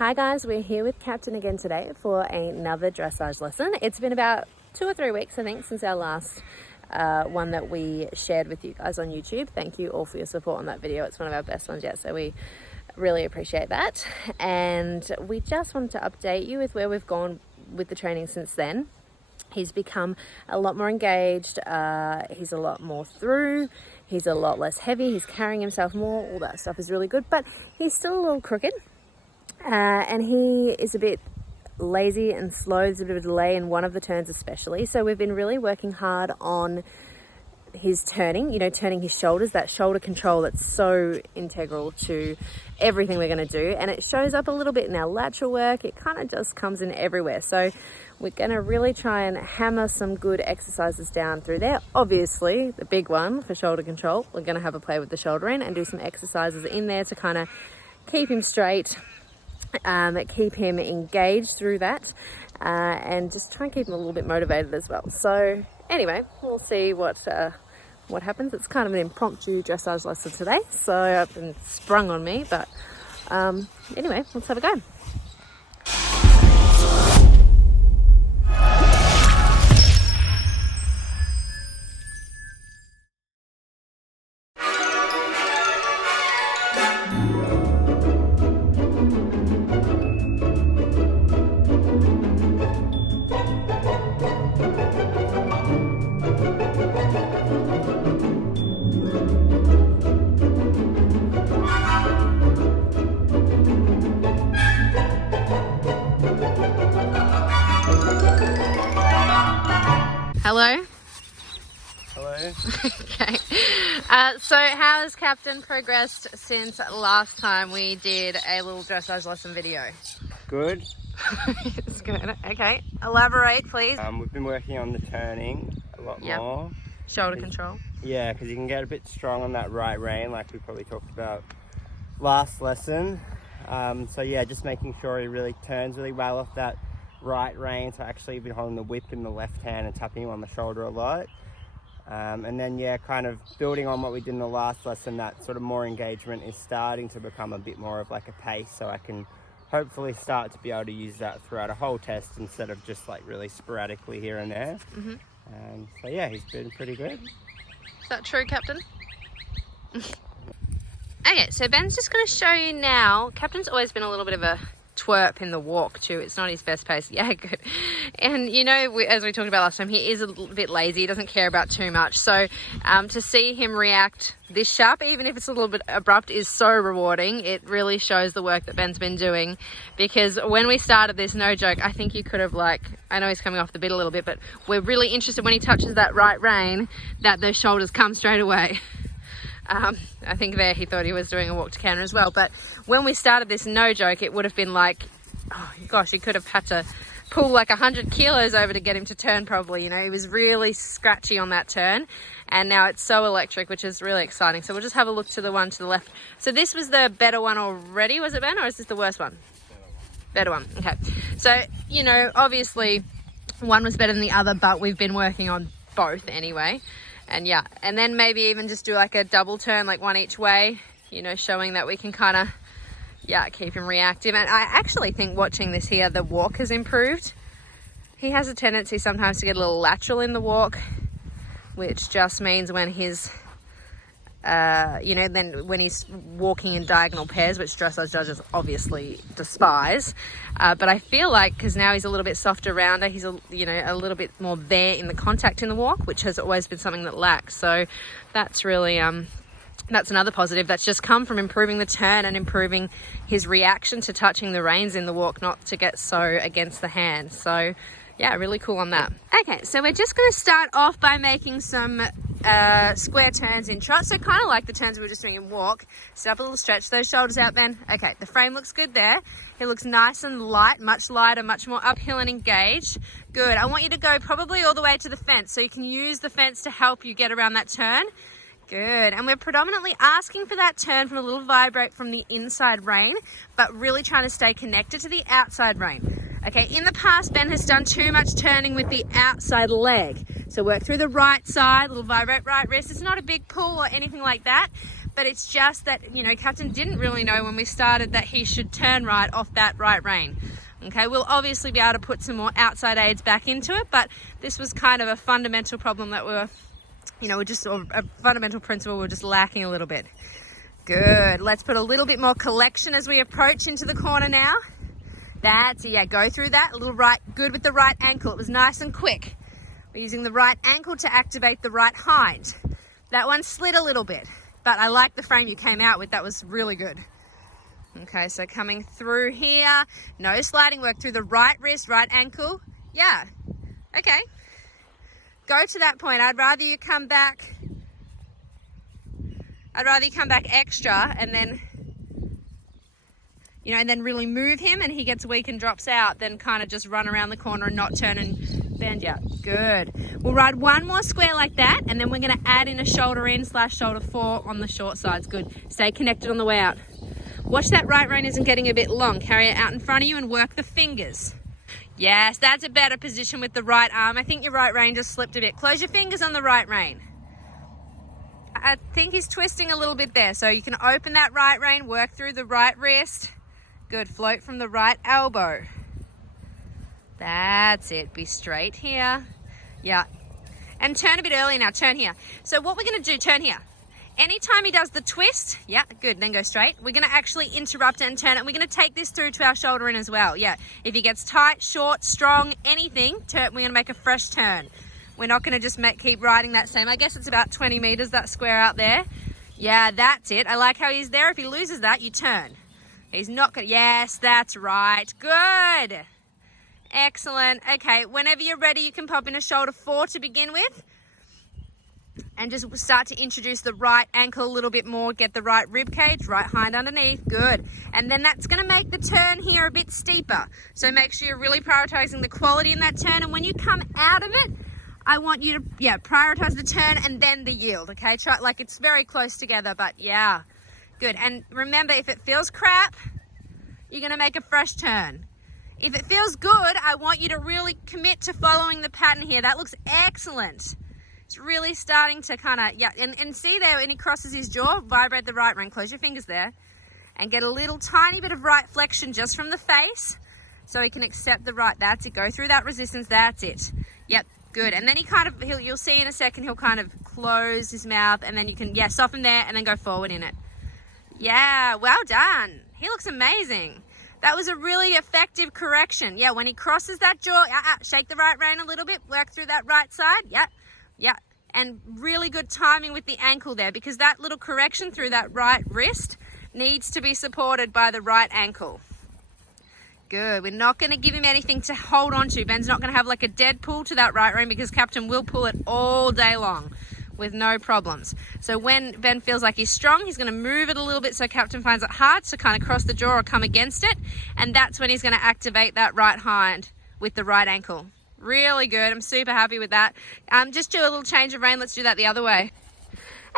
Hi guys, we're here with Captain again today for another dressage lesson. It's been about 2 or 3 weeks, I think, since our last one that we shared with you guys on YouTube. Thank you all for your support on that video. It's one of our best ones yet, so we really appreciate that. And we just wanted to update you with where we've gone with the training since then. He's become a lot more engaged, he's a lot more through, he's a lot less heavy, he's carrying himself more, all that stuff is really good, but he's still a little crooked. And he is a bit lazy and slow. There's a bit of a delay in one of the turns especially. So we've been really working hard on his turning, turning his shoulders, that shoulder control that's so integral to everything we're going to do. And it shows up a little bit in our lateral work. It kind of just comes in everywhere. So we're going to really try and hammer some good exercises down through there. Obviously, the big one for shoulder control, we're going to have a play with the shoulder in and do some exercises in there to kind of keep him straight, keep him engaged through that, and just try and keep him a little bit motivated as well. So anyway, we'll see what happens. It's kind of an impromptu dressage lesson today, so I've been sprung on me, but anyway, let's have a go. Hello? Hello. Okay. So how has Captain progressed since last time we did a little dressage lesson video? Good. It's good. Okay. Elaborate, please. We've been working on the turning a lot more. Shoulder control. Yeah, because you can get a bit strong on that right rein, like we probably talked about last lesson. So yeah, just making sure he really turns really well off that right rein. So actually been holding the whip in the left hand and tapping him on the shoulder a lot. And then yeah, kind of building on what we did in the last lesson, that sort of more engagement is starting to become a bit more of like a pace, so I can hopefully start to be able to use that throughout a whole test instead of just like really sporadically here and there. So yeah, he's been pretty good. Is that true, Captain? Okay, so Ben's just going to show you now. Captain's always been a little bit of a twerp in the walk too. It's not his best pace. Yeah, good. And as we talked about last time, he is a little bit lazy. He doesn't care about too much. So to see him react this sharp, even if it's a little bit abrupt, is so rewarding. It really shows the work that Ben's been doing, because when we started this, no joke, I think you could have, I know he's coming off the bit a little bit, but we're really interested when he touches that right rein that those shoulders come straight away. I think there he thought he was doing a walk to canter as well, but when we started this, no joke, it would have been like, oh gosh, you could have had to pull like 100 kilos over to get him to turn probably. He was really scratchy on that turn, and now it's so electric, which is really exciting. So we'll just have a look to the one to the left. So this was the better one already, was it, Ben, or is this the worst one? Better one. Okay, so obviously one was better than the other, but we've been working on both anyway. And yeah, and then maybe even just do like a double turn, like one each way, showing that we can kind of, keep him reactive. And I actually think watching this here, the walk has improved. He has a tendency sometimes to get a little lateral in the walk, which just means when he's, then when he's walking in diagonal pairs, which dressage judges obviously despise. But I feel like, because now he's a little bit softer rounder, he's a little bit more there in the contact in the walk, which has always been something that lacks. So that's really, that's another positive that's just come from improving the turn and improving his reaction to touching the reins in the walk, not to get so against the hand. So yeah, really cool on that. Okay, so we're just going to start off by making some square turns in trot. So kind of like the turns we were just doing in walk. Sit up a little, stretch those shoulders out, Ben. Okay, the frame looks good there. It looks nice and light, much lighter, much more uphill and engaged. Good. I want you to go probably all the way to the fence, so you can use the fence to help you get around that turn. Good. And we're predominantly asking for that turn from a little vibrate from the inside rein, but really trying to stay connected to the outside rein. Okay, in the past, Ben has done too much turning with the outside leg. So work through the right side, little vibrate right wrist. It's not a big pull or anything like that, but it's just that, you know, Captain didn't really know when we started that he should turn right off that right rein. Okay, we'll obviously be able to put some more outside aids back into it, but this was kind of a fundamental problem that we were, you know, a fundamental principle we're just lacking a little bit. Good. Let's put a little bit more collection as we approach into the corner now. That's it. Yeah, go through that. A little right. Good with the right ankle. It was nice and quick. We're using the right ankle to activate the right hind. That one slid a little bit, but I like the frame you came out with. That was really good. Okay, so coming through here. No sliding. Work through the right wrist, right ankle. Yeah. Okay. Go to that point. I'd rather you come back extra and then, you know, and then really move him and he gets weak and drops out, then kind of just run around the corner and not turn and bend. Yeah, good. We'll ride one more square like that, and then we're going to add in a shoulder in / shoulder fore on the short sides. Good. Stay connected on the way out. Watch that right rein isn't getting a bit long. Carry it out in front of you and work the fingers. Yes, that's a better position with the right arm. I think your right rein just slipped a bit. Close your fingers on the right rein. I think he's twisting a little bit there. So you can open that right rein, work through the right wrist. Good, float from the right elbow. That's it, be straight here. Yeah, and turn a bit earlier now, turn here. So what we're gonna do, turn here. Anytime he does the twist, yeah, good, then go straight. We're gonna actually interrupt it and turn it. We're gonna take this through to our shoulder in as well, yeah. If he gets tight, short, strong, anything, we're gonna make a fresh turn. We're not gonna just keep riding that same. I guess it's about 20 meters, that square out there. Yeah, that's it. I like how he's there. If he loses that, you turn. He's not gonna, yes, that's right, good. Excellent, okay, whenever you're ready, you can pop in a shoulder fore to begin with. And just start to introduce the right ankle a little bit more, get the right rib cage, right hind underneath, good. And then that's gonna make the turn here a bit steeper. So make sure you're really prioritizing the quality in that turn, and when you come out of it, I want you to, yeah, prioritize the turn and then the yield, okay? Try, like it's very close together, but yeah, good. And remember, if it feels crap, you're gonna make a fresh turn. If it feels good, I want you to really commit to following the pattern here. That looks excellent. It's really starting to kind of, yeah, and see there when he crosses his jaw, vibrate the right rein, close your fingers there, and get a little tiny bit of right flexion just from the face so he can accept the right, that's it, go through that resistance, that's it. Yep, good. And then he kind of, you'll see in a second, he'll kind of close his mouth, and then you can, yeah, soften there and then go forward in it. Yeah, well done. He looks amazing. That was a really effective correction. Yeah, when he crosses that jaw, shake the right rein a little bit, work through that right side, yeah. Yeah, and really good timing with the ankle there, because that little correction through that right wrist needs to be supported by the right ankle. Good, we're not gonna give him anything to hold on to. Ben's not gonna have like a dead pull to that right rein, because Captain will pull it all day long with no problems. So when Ben feels like he's strong, he's gonna move it a little bit so Captain finds it hard to kind of cross the jaw or come against it. And that's when he's gonna activate that right hind with the right ankle. Really good. I'm super happy with that. Just do a little change of rein. Let's do that the other way.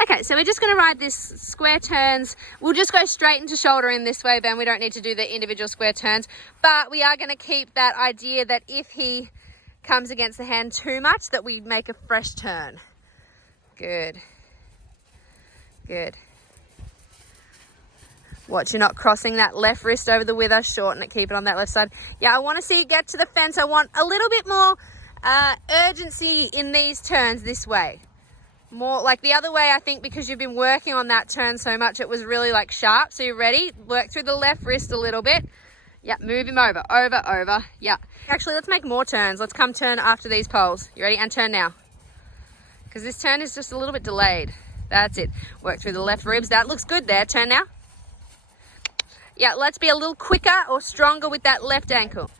Okay, so we're just going to ride this square turns. We'll just go straight into shoulder in this way, Ben. We don't need to do the individual square turns, but we are going to keep that idea that if he comes against the hand too much, that we make a fresh turn. Good. Good. Watch you're not crossing that left wrist over the wither, shorten it, keep it on that left side. Yeah, I want to see you get to the fence. I want a little bit more urgency in these turns this way. More like the other way, I think, because you've been working on that turn so much, it was really like sharp. So you're ready, work through the left wrist a little bit. Yeah, move him over, over. Yeah. Actually, let's make more turns. Let's come turn after these poles. You ready? And turn now. Because this turn is just a little bit delayed. That's it. Work through the left ribs. That looks good there. Turn now. Yeah, let's be a little quicker or stronger with that left ankle.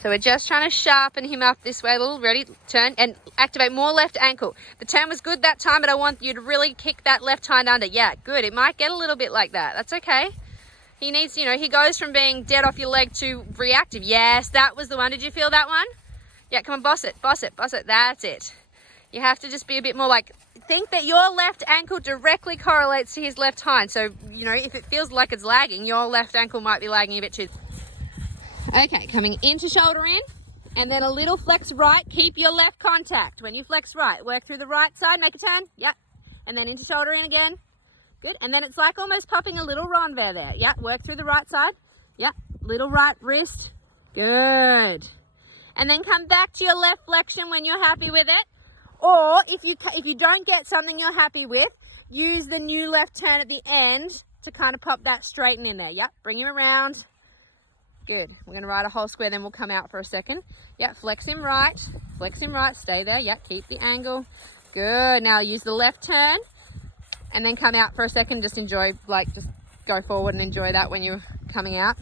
So we're just trying to sharpen him up this way a little. Ready? Turn and activate more left ankle. The turn was good that time, but I want you to really kick that left hind under. Yeah, good. It might get a little bit like that. That's okay. He needs, you know, he goes from being dead off your leg to reactive. Yes, that was the one. Did you feel that one? Yeah, come on, boss it, boss it, boss it. That's it. You have to just be a bit more like, think that your left ankle directly correlates to his left hind. So, you know, if it feels like it's lagging, your left ankle might be lagging a bit too. Okay, coming into shoulder in, and then a little flex right. Keep your left contact. When you flex right, work through the right side, make a turn. Yep. And then into shoulder in again. Good. And then it's like almost popping a little renvers there. Yeah, work through the right side. Yeah, little right wrist. Good. And then come back to your left flexion when you're happy with it. Or if you don't get something you're happy with, use the new left turn at the end to kind of pop that straighten in there. Yep, bring him around. Good. We're going to ride a whole square, then we'll come out for a second. Yep, flex him right, stay there. Yep, keep the angle. Good. Now use the left turn and then come out for a second. Just enjoy, like, just go forward and enjoy that when you're coming out.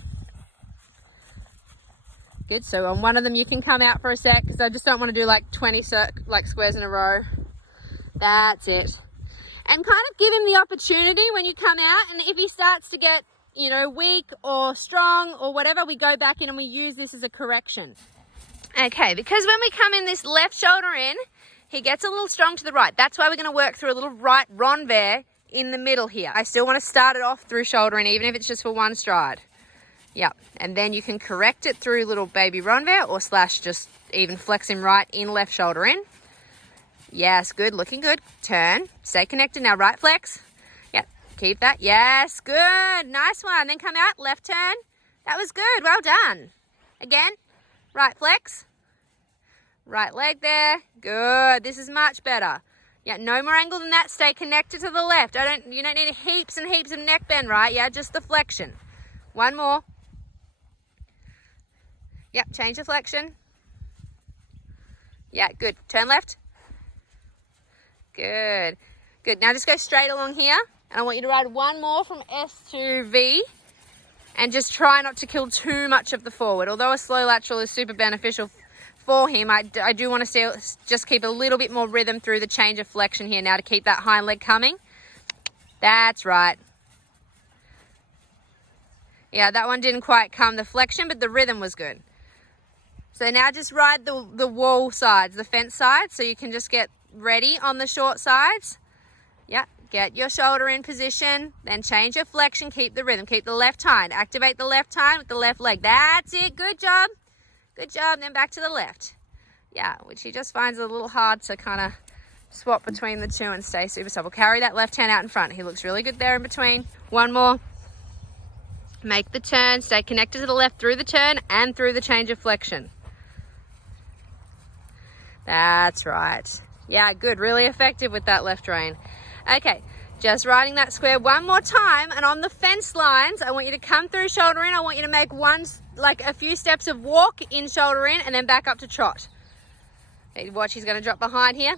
Good. So on one of them you can come out for a sec, because I just don't want to do like 20 squares in a row. That's it. And kind of give him the opportunity when you come out, and if he starts to get, you know, weak or strong or whatever, we go back in and we use this as a correction. Okay, because when we come in this left shoulder in, he gets a little strong to the right. That's why we're going to work through a little right renvers in the middle here. I still want to start it off through shoulder in, even if it's just for one stride. Yep, and then you can correct it through little baby renvers or slash just even flex him right in left shoulder in. Yes, good, looking good. Turn, stay connected now, right flex. Yep, keep that. Yes, good, nice one. Then come out, left turn. That was good, well done. Again, right flex. Right leg there, good. This is much better. Yeah, no more angle than that. Stay connected to the left. You don't need heaps and heaps of neck bend, right? Yeah, just the flexion. One more. Yep, change the flexion. Yeah, good. Turn left. Good. Good. Now just go straight along here. And I want you to ride one more from S to V. And just try not to kill too much of the forward. Although a slow lateral is super beneficial for him, I do want to just keep a little bit more rhythm through the change of flexion here now to keep that hind leg coming. That's right. Yeah, that one didn't quite come, the flexion, but the rhythm was good. So now just ride the wall sides, the fence sides, so you can just get ready on the short sides. Yeah, get your shoulder in position, then change your flexion, keep the rhythm, keep the left hind, activate the left hind with the left leg. That's it, good job. Good job, then back to the left. Yeah, which he just finds a little hard to kind of swap between the two and stay super supple. Carry that left hand out in front. He looks really good there in between. One more. Make the turn, stay connected to the left through the turn and through the change of flexion. That's right. Yeah, good, really effective with that left rein. Okay, just riding that square one more time, and on the fence lines, I want you to come through shoulder in. I want you to make a few steps of walk in shoulder in and then back up to trot. Watch, he's going to drop behind here.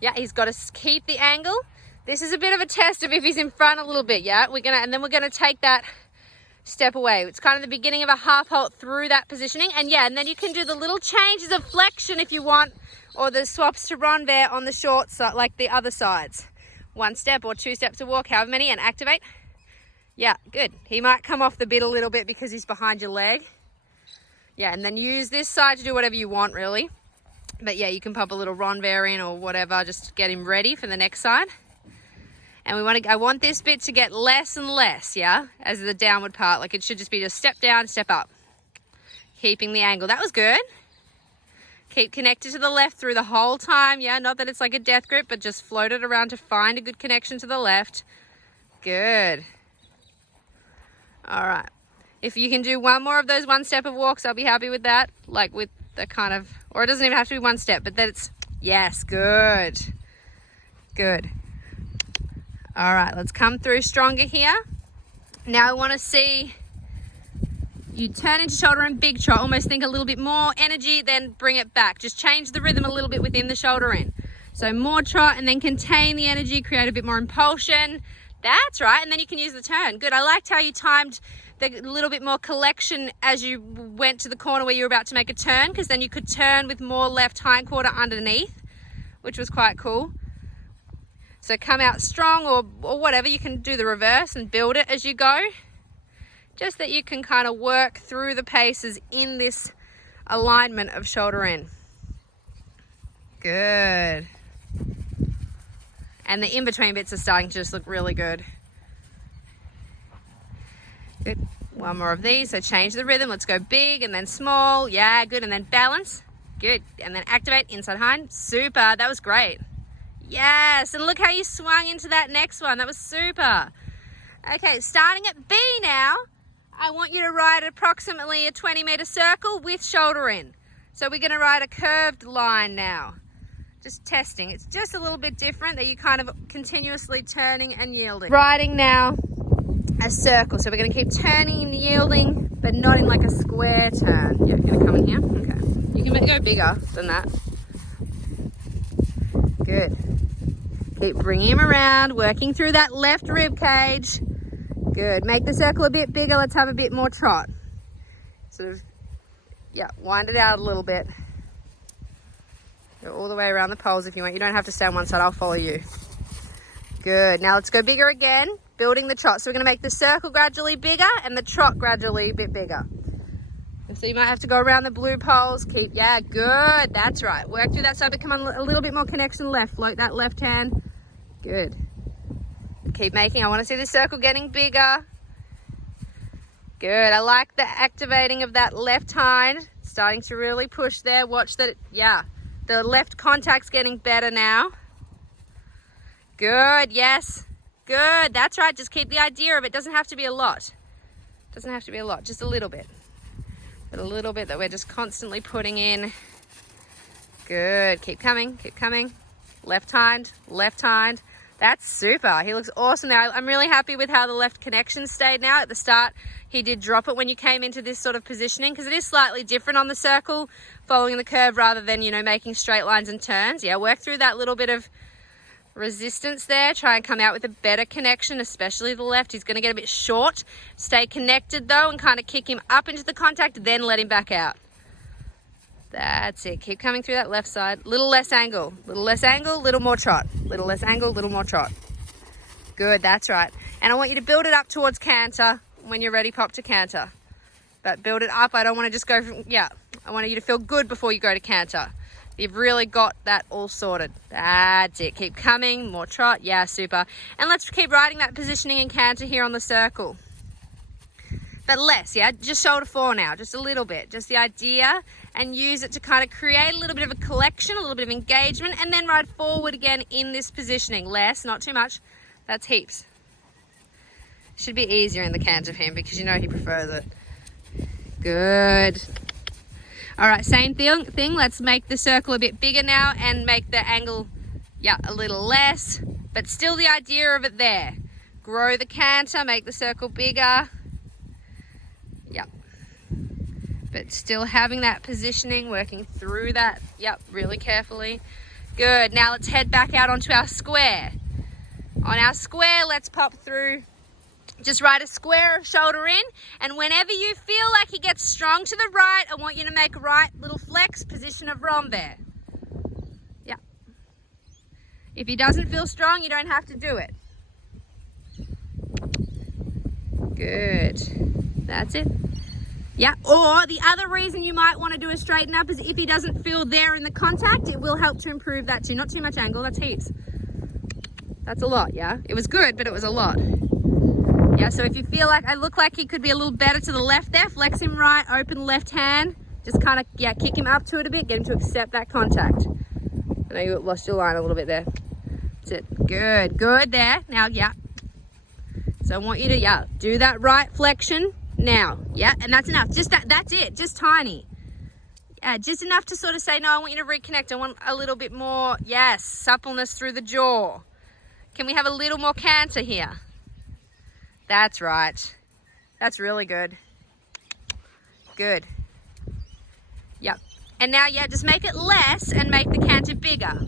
Yeah, he's got to keep the angle. This is a bit of a test of if he's in front a little bit, yeah? And then we're going to take that step away. It's kind of the beginning of a half halt through that positioning. And yeah, and then you can do the little changes of flexion if you want, or the swaps to renvers on the short side, like the other sides. One step or two steps to walk, however many, and activate. Yeah, good. He might come off the bit a little bit because he's behind your leg. Yeah, and then use this side to do whatever you want, really. But yeah, you can pop a little renvers in or whatever, just to get him ready for the next side. And I want this bit to get less and less, yeah, as the downward part. Like it should just be just step down, step up. Keeping the angle. That was good. Keep connected to the left through the whole time. Yeah, not that it's like a death grip, but just float it around to find a good connection to the left. Good. All right. If you can do one more of those one step of walks, I'll be happy with that. Like with the kind of, or it doesn't even have to be one step, but that it's, yes, good. Good. All right, let's come through stronger here. Now I want to see you turn into shoulder and big trot, almost think a little bit more energy, then bring it back. Just change the rhythm a little bit within the shoulder in. So more trot and then contain the energy, create a bit more impulsion. That's right, and then you can use the turn. Good, I liked how you timed the little bit more collection as you went to the corner where you were about to make a turn, because then you could turn with more left hind quarter underneath, which was quite cool. So come out strong or whatever, you can do the reverse and build it as you go. Just that you can kind of work through the paces in this alignment of shoulder in. Good. And the in-between bits are starting to just look really good. Good. One more of these. So change the rhythm. Let's go big and then small. Yeah, good. And then balance. Good. And then activate inside hind. Super. That was great. Yes. And look how you swung into that next one. That was super. Okay, starting at B now, I want you to ride approximately a 20-meter circle with shoulder in. So we're gonna ride a curved line now. Just testing. It's just a little bit different that you're kind of continuously turning and yielding. Riding now a circle. So we're gonna keep turning and yielding, but not in like a square turn. Yeah, gonna come in here. Okay. You can go bigger than that. Good. Keep bringing him around, working through that left rib cage. Good. Make the circle a bit bigger. Let's have a bit more trot. Sort of, yeah, wind it out a little bit. Go all the way around the poles if you want. You don't have to stay on one side. I'll follow you. Good. Now let's go bigger again, building the trot. So we're going to make the circle gradually bigger and the trot gradually a bit bigger. So you might have to go around the blue poles. Keep, yeah, good. That's right. Work through that side, become a little bit more connection left. Float that left hand. Good. Keep making. I want to see the circle getting bigger. Good. I like the activating of that left hind. Starting to really push there. Watch that. Yeah. The left contact's getting better now. Good. Yes. Good. That's right. Just keep the idea of it. Doesn't have to be a lot. Doesn't have to be a lot. Just a little bit. But a little bit that we're just constantly putting in. Good. Keep coming. Keep coming. Left hind. Left hind. That's super. He looks awesome now. I'm really happy with how the left connection stayed now. At the start, he did drop it when you came into this sort of positioning because it is slightly different on the circle, following the curve rather than, you know, making straight lines and turns. Yeah, work through that little bit of resistance there. Try and come out with a better connection, especially the left. He's going to get a bit short. Stay connected though and kind of kick him up into the contact, then let him back out. That's it. Keep coming through that left side. Little less angle. Little less angle, little more trot. Little less angle, little more trot. Good, that's right. And I want you to build it up towards canter. When you're ready, pop to canter. But build it up. I don't want to just go from, yeah. I want you to feel good before you go to canter. You've really got that all sorted. That's it. Keep coming. More trot. Yeah, super. And let's keep riding that positioning and canter here on the circle. But less, yeah? Just shoulder-fore now. Just a little bit. Just the idea. And use it to kind of create a little bit of a collection, a little bit of engagement, and then ride forward again in this positioning. Less, not too much. That's heaps. Should be easier in the canter for him because you know he prefers it. Good. All right, same thing. Let's make the circle a bit bigger now and make the angle, yeah, a little less, but still the idea of it there. Grow the canter, make the circle bigger. Yep. But still having that positioning, working through that. Yep, really carefully. Good. Now let's head back out onto our square. On our square, let's pop through. Just ride a square of shoulder in, and whenever you feel like he gets strong to the right, I want you to make a right little flex position of renvers. Yeah. If he doesn't feel strong, you don't have to do it. Good. That's it. Yeah. Or the other reason you might want to do a straighten up is if he doesn't feel there in the contact, it will help to improve that too. Not too much angle, that's heaps. That's a lot, yeah? It was good, but it was a lot. Yeah, so if you feel like I look like he could be a little better to the left there, flex him right, open left hand, just kind of, yeah, kick him up to it a bit, get him to accept that contact. I know you lost your line a little bit there. That's it. Good, good there. Now, yeah. So I want you to, yeah, do that right flexion now. Yeah, and that's enough. Just that's it. Just tiny. Yeah, just enough to sort of say, no, I want you to reconnect. I want a little bit more, yes, suppleness through the jaw. Can we have a little more canter here? That's right. That's really good. Good. Yep. And now, yeah, just make it less and make the canter bigger.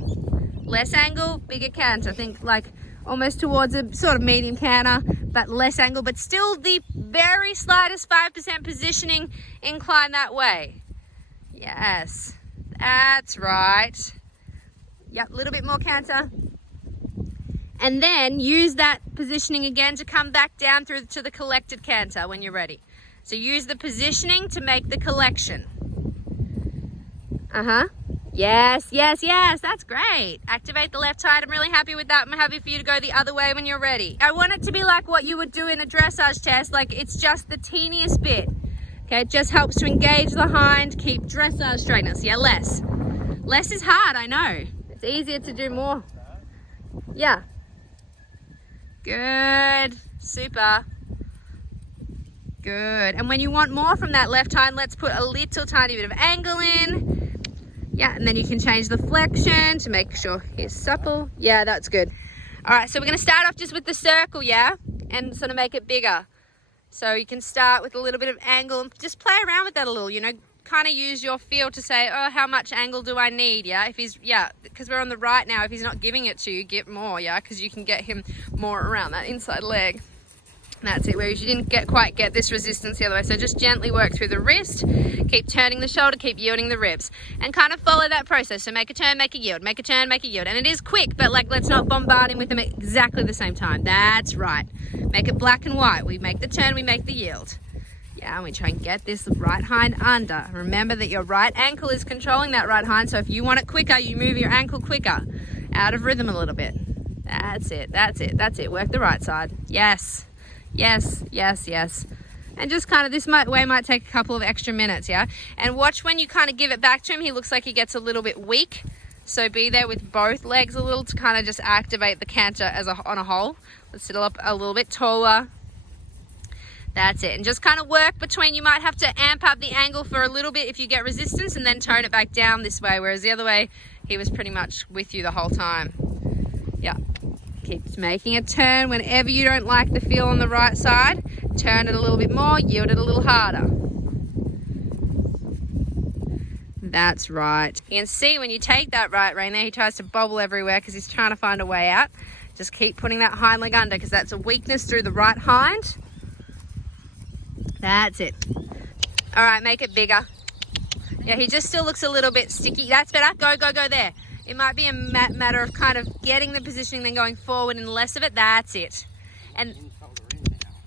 Less angle, bigger canter. Think like almost towards a sort of medium canter, but less angle, but still the very slightest 5% positioning incline that way. Yes. That's right. Yep, a little bit more canter. And then use that positioning again to come back down through to the collected canter when you're ready. So use the positioning to make the collection. Yes, yes, yes, that's great. Activate the left side. I'm really happy with that. I'm happy for you to go the other way when you're ready. I want it to be like what you would do in a dressage test, like it's just the teeniest bit. Okay, it just helps to engage the hind, keep dressage straightness. Yeah, less. Less is hard, I know. It's easier to do more. Yeah. Good. Super. Good. And when you want more from that left hind, let's put a little tiny bit of angle in. Yeah, and then you can change the flexion to make sure he's supple. Yeah, that's good. All right, so we're going to start off just with the circle, yeah? And sort of make it bigger. So you can start with a little bit of angle and just play around with that a little, you know, kind of use your feel to say, oh, how much angle do I need, yeah? If he's, yeah, because we're on the right now, if he's not giving it to you, get more, yeah? Because you can get him more around that inside leg. That's it, whereas you didn't quite get this resistance the other way. So just gently work through the wrist, keep turning the shoulder, keep yielding the ribs, and kind of follow that process. So make a turn, make a yield, make a turn, make a yield. And it is quick, but like, let's not bombard him with them at exactly the same time. That's right. Make it black and white. We make the turn, we make the yield. Yeah, and we try and get this right hind under. Remember that your right ankle is controlling that right hind, so if you want it quicker, you move your ankle quicker. Out of rhythm a little bit. That's it, that's it, that's it. Work the right side. Yes. Yes, yes, yes. And just kind of this way might take a couple of extra minutes, yeah? And watch when you kind of give it back to him, he looks like he gets a little bit weak. So be there with both legs a little to kind of just activate the canter on a whole. Let's sit up a little bit taller. That's it. And just kind of work between, you might have to amp up the angle for a little bit if you get resistance and then tone it back down this way, whereas the other way, he was pretty much with you the whole time. Yeah. Keep making a turn whenever you don't like the feel on the right side. Turn it a little bit more, yield it a little harder. That's right. You can see when you take that right rein there, he tries to bobble everywhere because he's trying to find a way out. Just keep putting that hind leg under because that's a weakness through the right hind. That's it. All right, make it bigger. Yeah, he just still looks a little bit sticky. That's better. Go, go, go there. It might be a matter of kind of getting the positioning, then going forward and less of it. That's it. And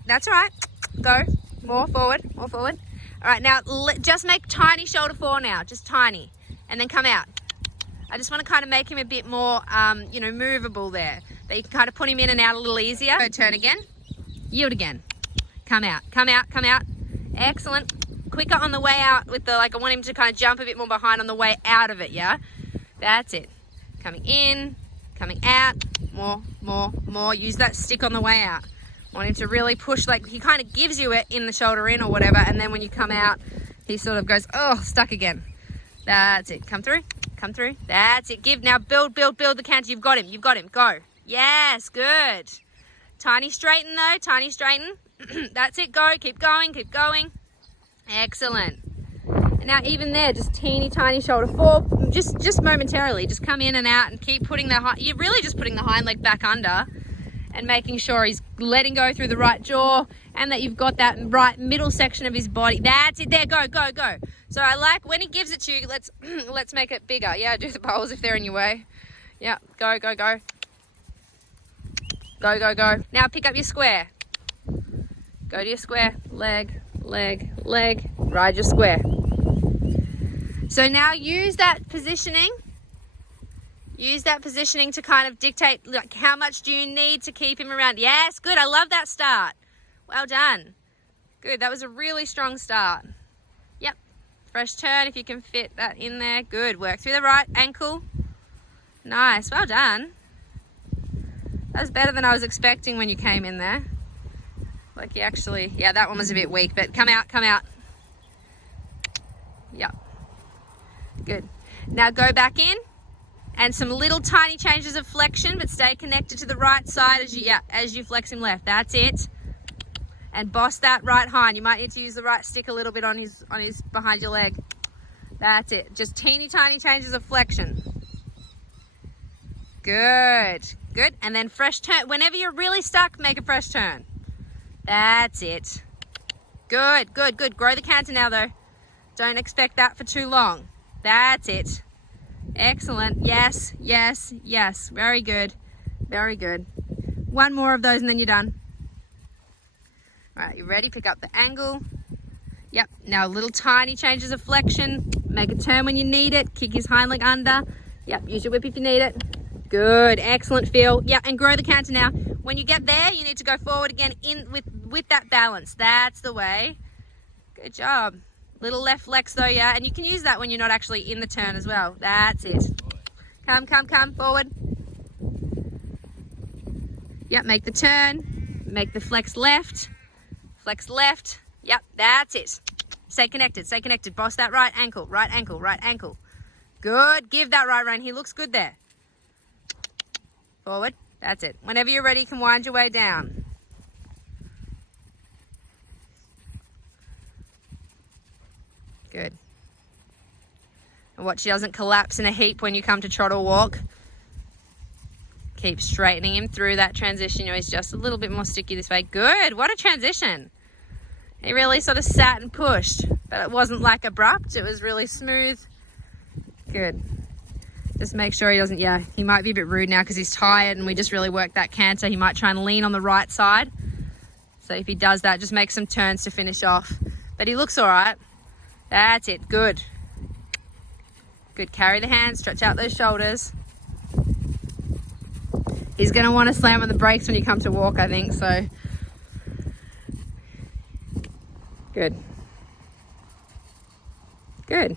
that's all right. Go. More forward. More forward. All right, now just make tiny shoulder-fore now. Just tiny. And then come out. I just want to kind of make him a bit more, you know, movable there. But you can kind of put him in and out a little easier. Go turn again. Yield again. Come out. Come out. Come out. Excellent. Quicker on the way out with the, like, I want him to kind of jump a bit more behind on the way out of it, yeah? That's it. Coming in, coming out, more, more, more. Use that stick on the way out. Want him to really push, like he kind of gives you it in the shoulder in or whatever, and then when you come out, he sort of goes, oh, stuck again. That's it. Come through, come through. That's it. Give, now build, build, build the canter. You've got him, you've got him. Go. Yes, good. Tiny straighten though, tiny straighten. That's it. Go, keep going, keep going. Excellent. Now even there, just teeny tiny shoulder-fore, just momentarily, just come in and out and keep putting the you're really just putting the hind leg back under and making sure he's letting go through the right jaw and that you've got that right middle section of his body. That's it. There, go, go, go. So I like when he gives it to you, let's make it bigger. Yeah, do the poles if they're in your way. Yeah, go, go, go. Go, go, go. Now pick up your square. Go to your square. Leg, leg, leg. Ride your square. So now use that positioning to kind of dictate, like, how much do you need to keep him around. Yes, good. I love that start. Well done. Good. That was a really strong start. Yep. Fresh turn if you can fit that in there. Good. Work through the right ankle. Nice. Well done. That was better than I was expecting when you came in there. Like you actually, yeah, that one was a bit weak, but come out, come out. Yep. Good. Now go back in and some little tiny changes of flexion, but stay connected to the right side as you flex him left. That's it. And boss that right hind. You might need to use the right stick a little bit on his behind your leg. That's it. Just teeny tiny changes of flexion. Good. Good. And then fresh turn. Whenever you're really stuck, make a fresh turn. That's it. Good, good, good. Grow the canter now though. Don't expect that for too long. That's it. Excellent. Yes, yes, yes. Very good. Very good. One more of those and then you're done. All right, you ready? Pick up the angle. Yep. Now little tiny changes of flexion. Make a turn when you need it. Kick his hind leg under. Yep. Use your whip if you need it. Good. Excellent feel. Yep. And grow the canter now. When you get there, you need to go forward again in with that balance. That's the way. Good job. Little left flex though, yeah, and you can use that when you're not actually in the turn as well. That's it. Come, come, come, forward. Yep, make the turn. Make the flex left. Flex left. Yep, that's it. Stay connected, stay connected. Boss that right ankle, right ankle, right ankle. Good. Give that right rein. He looks good there. Forward. That's it. Whenever you're ready, you can wind your way down. Good. And watch he doesn't collapse in a heap when you come to trot or walk. Keep straightening him through that transition. You know, he's just a little bit more sticky this way. Good. What a transition. He really sort of sat and pushed, but it wasn't like abrupt. It was really smooth. Good. Just make sure he doesn't, yeah, he might be a bit rude now because he's tired and we just really worked that canter. He might try and lean on the right side. So if he does that, just make some turns to finish off. But he looks all right. That's it. Good. Good. Carry the hands, stretch out those shoulders. He's going to want to slam on the brakes when you come to walk, I think, so. Good. Good.